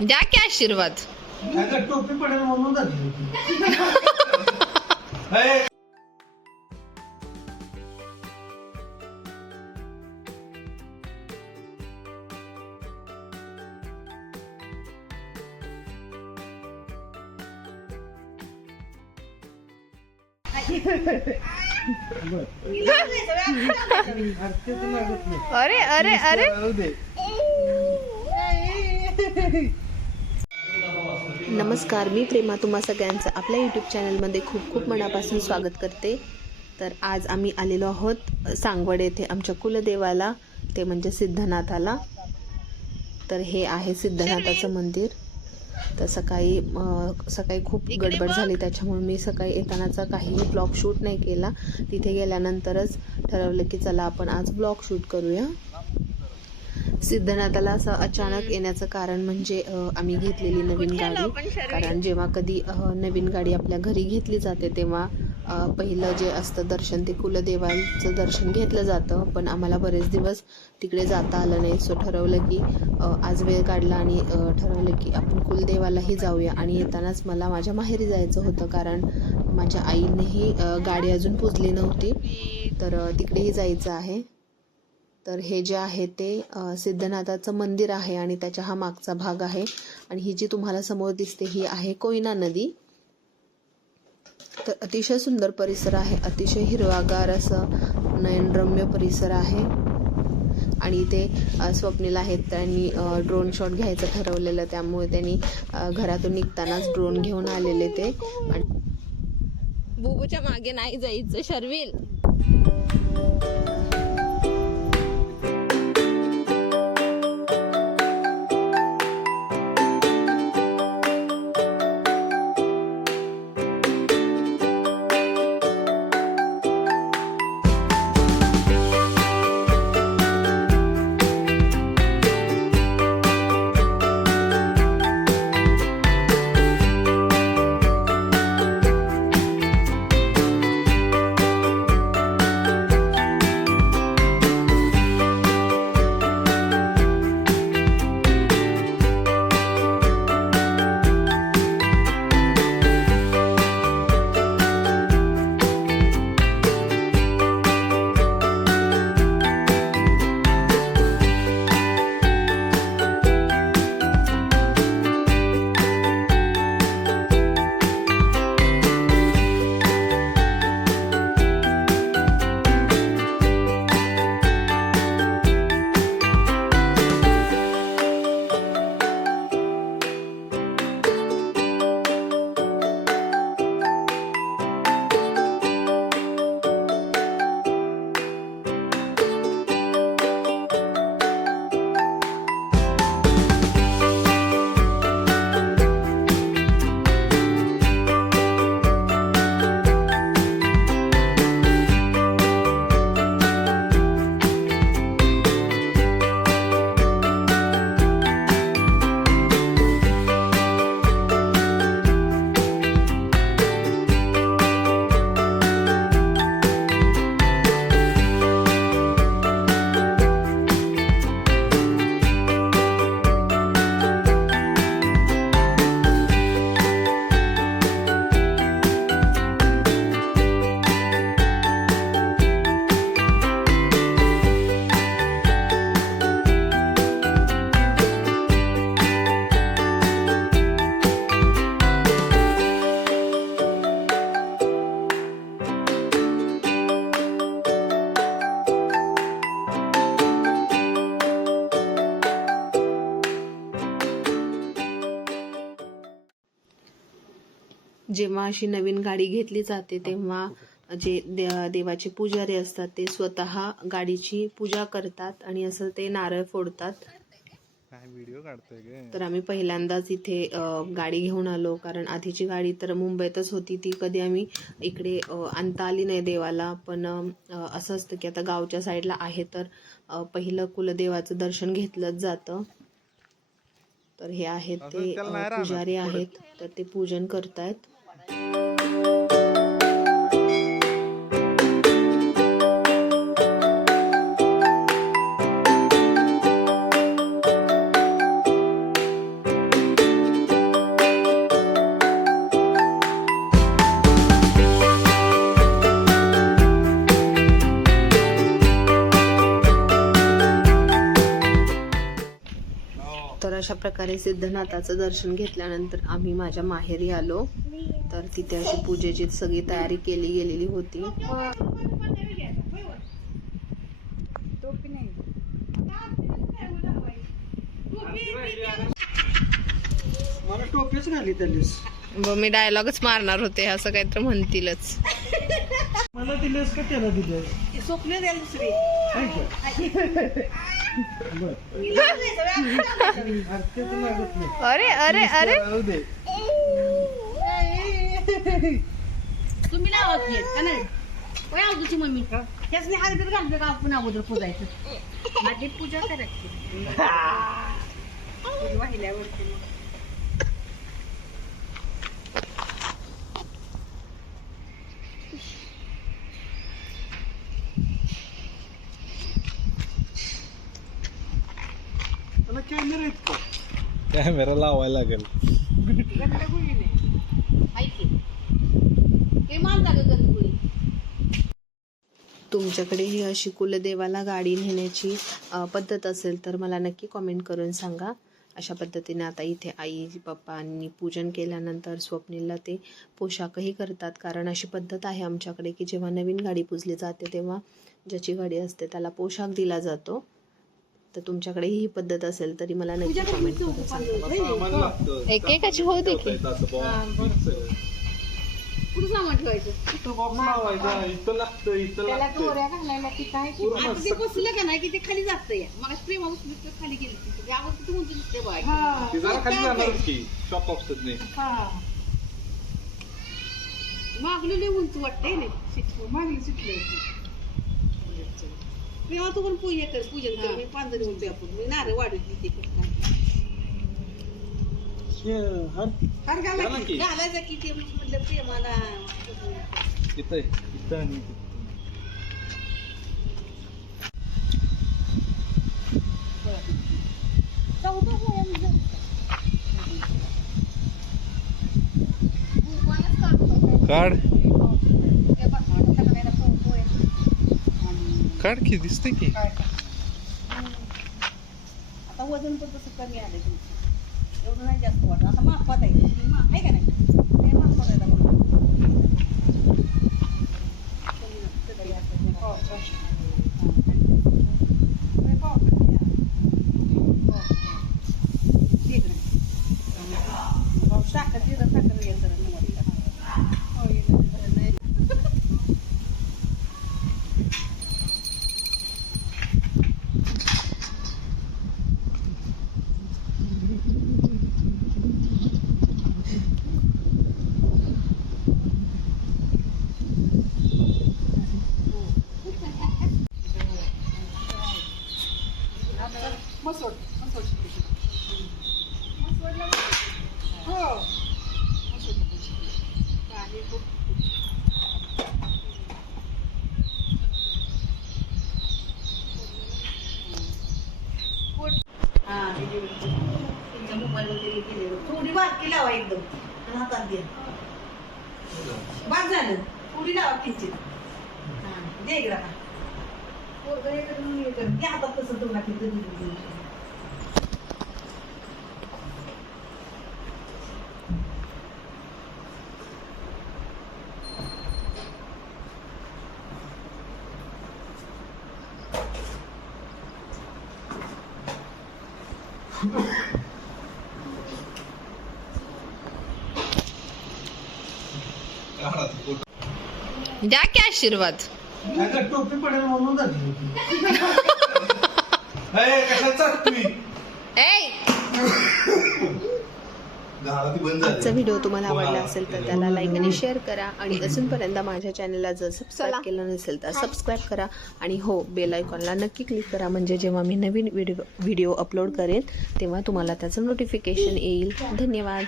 द्या की आशीर्वाद अगं टोपी पडेल म्हणून जाते अरे अरे अरे नमस्कार मी प्रेमा तुम्हा सगळ्यांचं आपल्या यूट्यूब चॅनलमध्ये खूप खूप मनापासून स्वागत करते. तर आज आम्ही आलेलो आहोत सांगवड येथे आमच्या कुलदेवाला ते म्हणजे सिद्धनाथाला. तर हे आहे सिद्धनाथाचं मंदिर. तर सकाळी सकाळी खूप गडबड झाली त्याच्यामुळे मी सकाळी येतानाचा काहीही ब्लॉग शूट नाही केला. तिथे गेल्यानंतरच ठरवलं की चला आपण आज ब्लॉग शूट करूया. सिद्धनाथाला असं अचानक येण्याचं कारण म्हणजे आम्ही घेतलेली नवीन गाडी. कारण जेव्हा कधी नवीन गाडी आपल्या घरी घेतली जाते तेव्हा पहिलं जे असतं दर्शन ते कुलदेवाचं दर्शन घेतलं जातं. पण आम्हाला बरेच दिवस तिकडे जाता आलं नाही. सो ठरवलं की आज वेळ काढला आणि ठरवलं की आपण कुलदेवालाही जाऊया. आणि येतानाच मला माझ्या माहेरी जायचं होतं. कारण माझ्या आईनेही गाडी अजून पुजली नव्हती. तर तिकडेही जायचं आहे. तर हे जे आहे ते सिद्धनाथाचं मंदिर आहे आणि त्याच्या हा मागचा भाग आहे. आणि ही जी तुम्हाला समोर दिसते ही आहे कोयना नदी. तर अतिशय सुंदर परिसर आहे. अतिशय हिरवागार असं नयनरम्य परिसर आहे. आणि इथे स्वप्नील आहेत. त्यांनी ड्रोन शॉट घ्यायचं ठरवलेलं. त्यामुळे त्यांनी घरातून निघतानाच ड्रोन घेऊन आलेले ते. आणि बुबूच्या मागे नाही जायचं शर्विल. जेव्हा अशी नवीन गाडी घेतली जाते तेव्हा जे दे- देवाचे पुजारी असतात ते स्वतः गाडीची पूजा करतात आणि असं ते नारळ फोडतात. तर आम्ही पहिल्यांदाच इथे गाडी घेऊन आलो. कारण आधीची गाडी तर मुंबईतच होती. ती कधी आम्ही इकडे आणता आली नाही देवाला. पण असं असतं की आता गावच्या साईडला आहे तर पहिलं कुलदेवाचं दर्शन घेतलंच जातं. तर हे आहेत ते पुजारी. आहेत. तर ते पूजन करतायत. Bye. अशा प्रकारे सिद्धनाथाचं दर्शन घेतल्यानंतर आम्ही माझ्या माहेरी आलो. तर तिथे अशी पूजेची सगळी तयारी केली गेलेली होती. मला टोपीच घाली त्यालीस. मी डायलॉगच मारणार होते असं काहीतरी म्हणतीलच. मला दिलेस का त्याला दिले स्वप्न द्याल दुसरी. अरे अरे अरे. तुम्ही लावत नाही का नाही? काय आवडूची मम्मी. त्याच नाही हरकत घालतो का आपण अगोदर पुजायचं? माझी पूजा करायची. वाहिल्यावरती मग. कॅमेरा लावायला लागेल. तुमच्याकडे ही अशी कुलदेवाला गाडी नेण्याची पद्धत असेल तर मला नक्की कॉमेंट करून सांगा. अशा पद्धतीने आता इथे आई पप्पांनी पूजन केल्यानंतर स्वप्नीलला ते पोशाखही करतात. कारण अशी पद्धत आहे आमच्याकडे की जेव्हा नवीन गाडी पुजली जाते तेव्हा ज्याची गाडी असते त्याला पोशाख दिला जातो. तर तुमच्याकडे ही पद्धत असेल तरी मला नक्की कॉमेंट करून सांगा. एक एकाची होऊ दे की की बसलं नाही की ते खाली जात या. प्रेमा तर खाली गेली ती. उंच दिसते नाही मागलेली उंच वाटते ना. मागली सुटली प्रेमा तू पण पूजा कर पूजन कर मी पांजरी उलटे आपण मी नारळ वाढत हे, हर घाला की. घालायचं की ते म्हटलं प्रेमाला इथं इथं आणि इथं. चौदा पोळ्या काढ काढ की दिसते की आता वजन पण तसं कमी आलं तुमचं एवढं नाही जास्त वाटत आता मापात आहे मा- आहे का नाही हे मापात आहे आता बघा. कमी नसतं तरी असं जरा. हा. हो. ठीक आहे. हो, साखर जिरं साखर घ्या जरा मला वाटतं. हो, येईल. नाही. मसोड मसोड मसोडला हो मसोडला पाणी खूप हा हे जे तुमच्या मोबाईलमध्ये हे केलेलं थोडी बारकी लावा एकदम हातात बाद झालं थोडी लावा किंचित दे इकडं आता. कर. घ्या हातात कसं तोंडात हे द्या की आशीर्वाद. अगं टोपी पडेल म्हणून झाली ए आजचा व्हिडिओ तुम्हाला आवडला असेल तर त्याला लाईक आणि शेअर करा. आणि अजूनपर्यंत माझ्या चॅनलला जर सबस्क्राईब केलं नसेल तर सबस्क्राईब करा. आणि हो बेल आयकॉनला नक्की क्लिक करा. म्हणजे जेव्हा मी नवीन व्हिडिओ व्हिडिओ अपलोड करेन तेव्हा तुम्हाला त्याचं नोटिफिकेशन येईल. धन्यवाद.